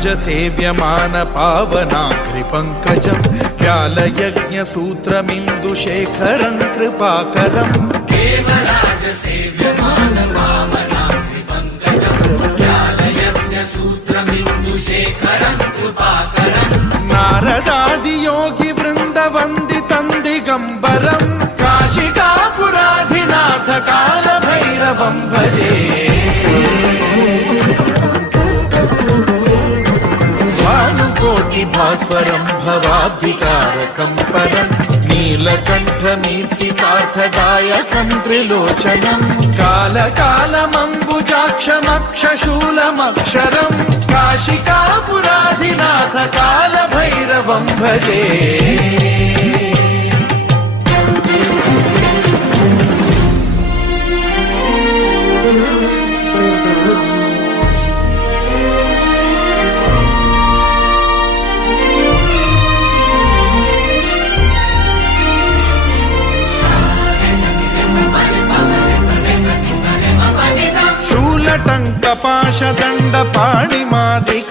सेव्यमान पावनाग्रिपङ्कजं व्यालयज्ञसूत्रमिन्दुशेखरं कृपाकरम् देवराज सेव्यमान पावनाग्रिपङ्कजं व्यालयज्ञसूत्रमिन्दुशेखरं कृपाकरम् नारदादियोगिवृन्दवन्दितं दिगम्बरं काशिकापुराधिनाथ कालभैरवं भजे भास्वरं भवाब्धिकारकं परं नीलकण्ठमीप्सितार्थदायकं त्रिलोचनं कालकालमम्बुजाक्षमक्षशूलमक्षरं काशिकापुराधिनाथ कालभैरवं भजे शूलटङ्कपाशदण्डपाणिमादिक